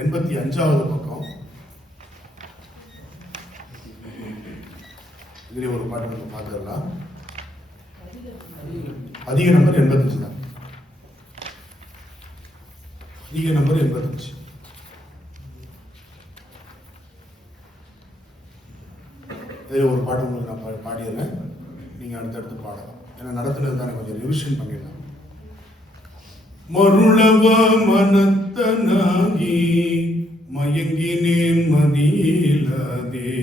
85வது பக்கம். இதுலேயே ஒரு பாட்டு நம்ம பார்த்துடலாம். அதிக நம்பர் 85 தான். அதிக நம்பர் 85. இதில் ஒரு பாட்டு உங்களுக்கு நான் பாடிடுறேன், நீங்கள் அடுத்தடுத்து பாடலாம். ஏன்னா நடத்துனது தானே, கொஞ்சம் ரிவிஷன் பண்ணிடலாம். மருளவ மனத்தனாகி மயங்கினேன் மதியிலாதே,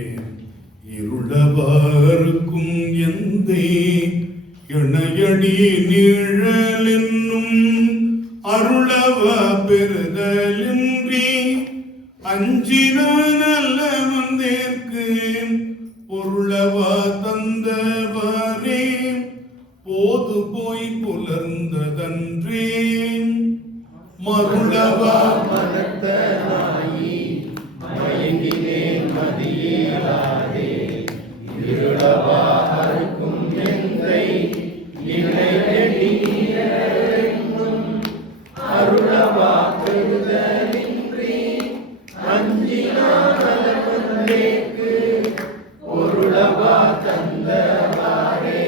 இருளவாருக்கும் எந்தை இணையடி நிழலென்னும் அருளவ பெறுதலின்றி அஞ்சின நல்ல வந்தேற்கு பொருளவா தந்தவரே, போது போய் புலர்ந்ததன்றே. மருளவா மனத்தனாகி மயங்கினேன் மதியிலாதே, இருளவா அறுக்கும் எந்தை இணையடி நிழலென்னும் அருளவா பெறுதலின்றி அஞ்சினான் நலவந்தேற்கு பொருளவா தந்தவாறே,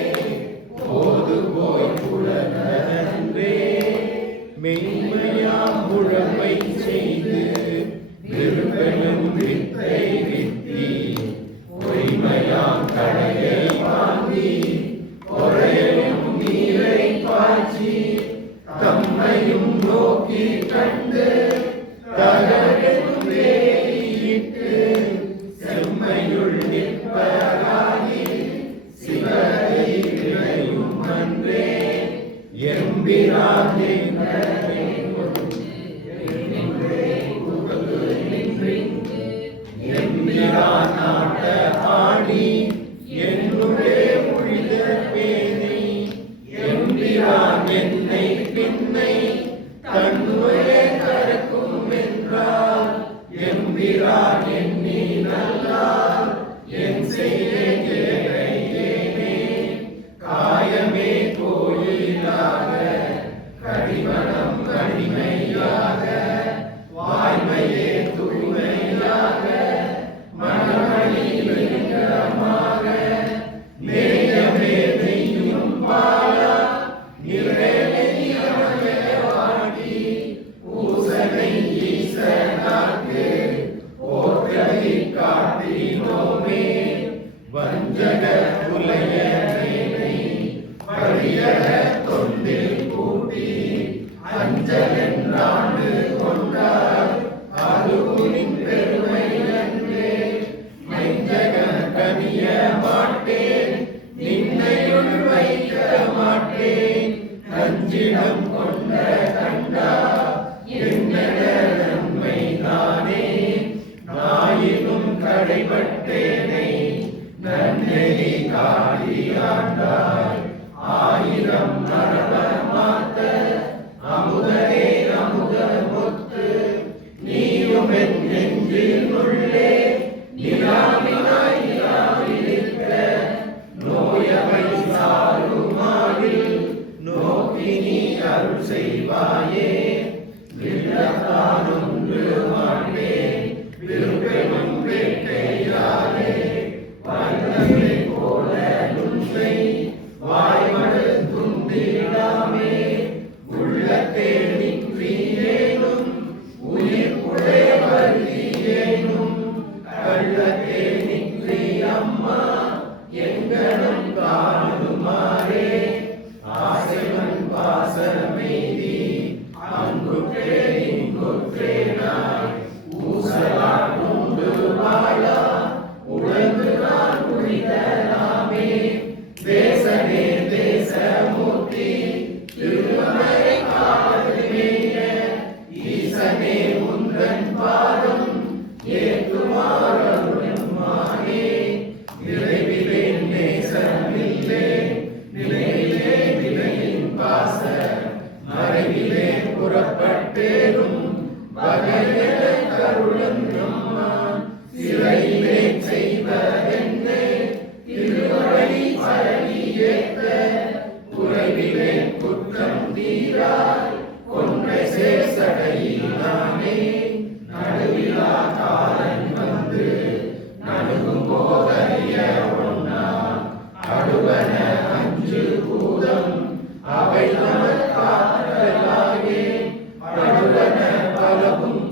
போது போய் புலர்ந்ததன்றே. மெய்மையாம் உழவை செய்து விருப்பெனும் வித்தை வித்தி, பொய்மையாம் கடையை வாங்கி பொறையும் நீரை பாய்ச்சி, தம்மையும் நோக்கி கண்டு தகவென்றே இட்டு செம்மையுள் நிற்பராகி சிவத்தை விளையும் அன்றே. எம்பிரான் நாட்ட ஆடி என்னுடைய உழித பேனை, எம்பிரான் என்னை பின்னை தன்னுடைய கறக்கும் என்றார். எம்பிரான் எண்ணி நல்லார் என் செய்தேன் ஏனே, காயமே கோயிலாக கடிமணம் கடிமையாக வாய்மையே தூய்மையாக மனமணி வெங்கடமாக நேயமே நெய்யும் பாலா நிறைவாடி பூசனை ஈசனாக்கு போற்ற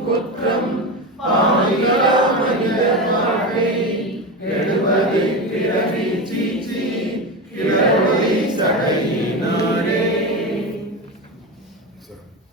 குற்றம் பாவிகளா